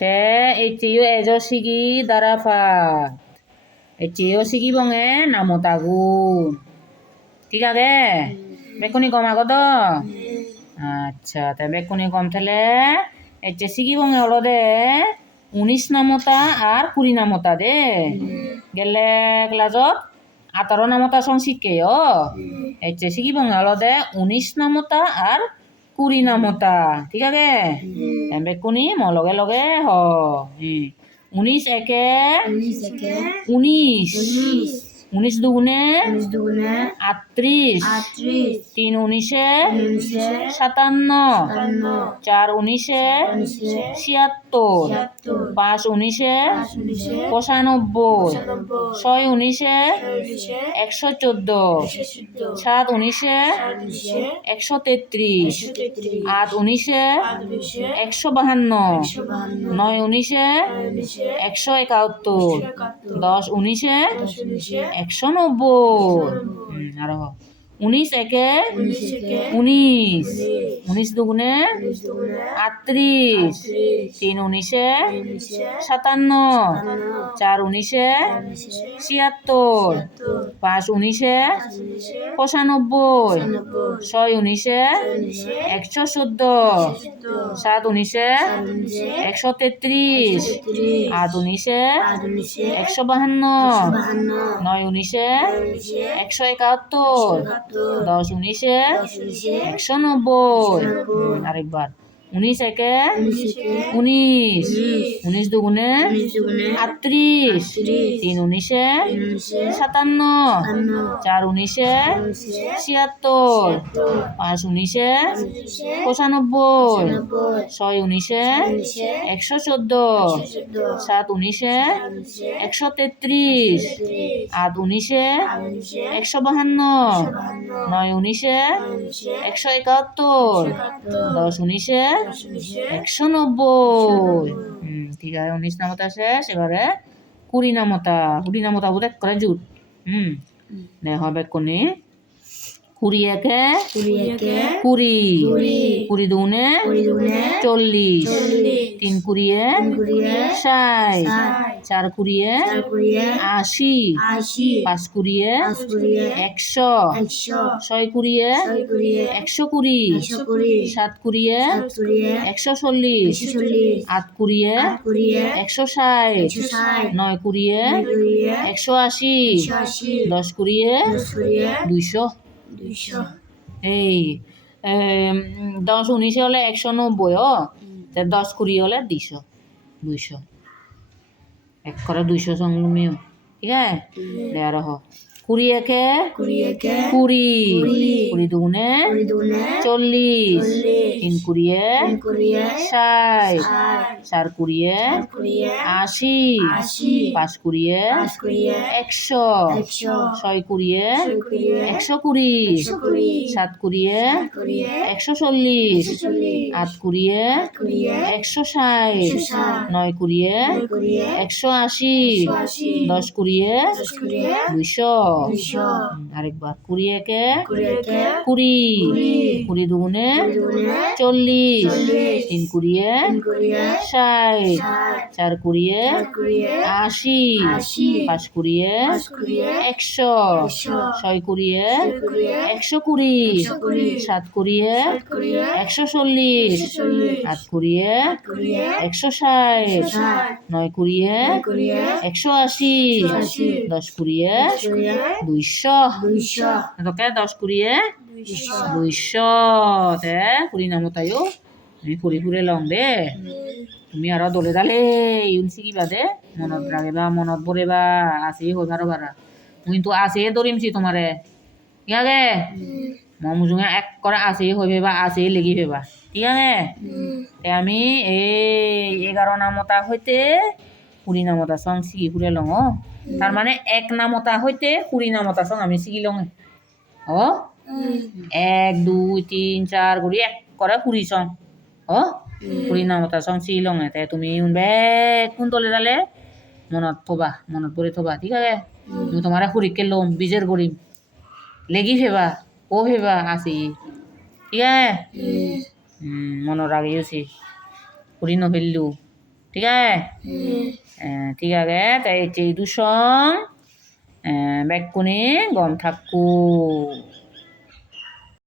তে এচিও এজো সিগি দারাফাত এচিও সিগি বঙে নামতাগুন ঠিক আছে বেকুনি কম আগত আচ্ছা তে বেকুনি কম থেলে এচে সিগি বঙে হলো দে 19 নামতা আর 20 নামতা দে গেলে ক্লাসত 18 নামতা সং শিখে এচে সিগি বঙে হলো দে 19 নামতা আর 20 নামতা ঠিক আছে বেকুনি ম লগে লগে হ 19 একে 19 19 দুগুণে 38 3 19 57 4 19 76 5 19 95 6 19 114 7 19 133 8 19 152 9 19 171 10 19 190 আর 19 একে 19 19 দুগুণে 38 3 19 57 4 19 76 5 19 95 6 19 114 7 19 133 8 19 152 9 19 171 10 19 190 আরেকবার 19 একে 19 19 দুগুণে 38 3 19 57 4 19 76 5 19 95 6 19 114 7 19 133 8 19 152 9 19 171 10 19 190 ঠিক আছে 19 নামতা শেষ এবারে 20 নামতা বোধ করে জুট হবে কোনি 20 একে 20 20 দুগুণে 40 3 20 60 4 20 80 5 20 100 6 20 120 7 20 140 8 20 160 9 20 180 10 20 200 এই 10 19 হলে 190 10 20 হলে 200 এক করে 200 সংমিও ঠিক আছে আর 20 একে 20 দুগুণে 40 3 20 60 4 20 80 5 20 100 6 20 120 7 20 140 8 20 160 9 20 180 10 20 200 আরেকবার 20 একে 20 দুগুণে 40 3 20 60 4 20 80 5 20 100 6 20 120 7 20 140 8 20 160 9 20 180 10 20 200 তোকে 10 20 200 তে 20 নামতায়ও আমি ফুৰি লওঁ দে তুমি আৰু দলে দালে ইউন শিকিবা দে মনত ৰাখিবা মনত পৰিবা আছে হবাৰো পাৰা মই কিন্তু আছে দৌৰিমছি তোমাৰে ঠিক আছে মই মুজুঙে এক কৰা আছে হৈ পেবা আছে লেগি পেবা ঠিক আছে আমি এই 11 নামতা হইতে 20 নামতা সং শিকি ফুৰে লওঁ তার মানে 1 নামতা হইতে 20 নামতা সং আমি শিকি লওঁ 1 2 3 4 করে 1 করে 20 সং 20 নামতা সং শিকি লওঁ তে তুমি উনবে কোন তলে দালে মনত পৰি থবা ঠিক আছে মই তোমারে খুরিকে লম বিজের করিম লেগি ফেবা ও ফেবা আছে ঠিক আছে মনত রাখিয়েছি খুরি নফেললু 티가게 따이제 두성 백군이 검탁구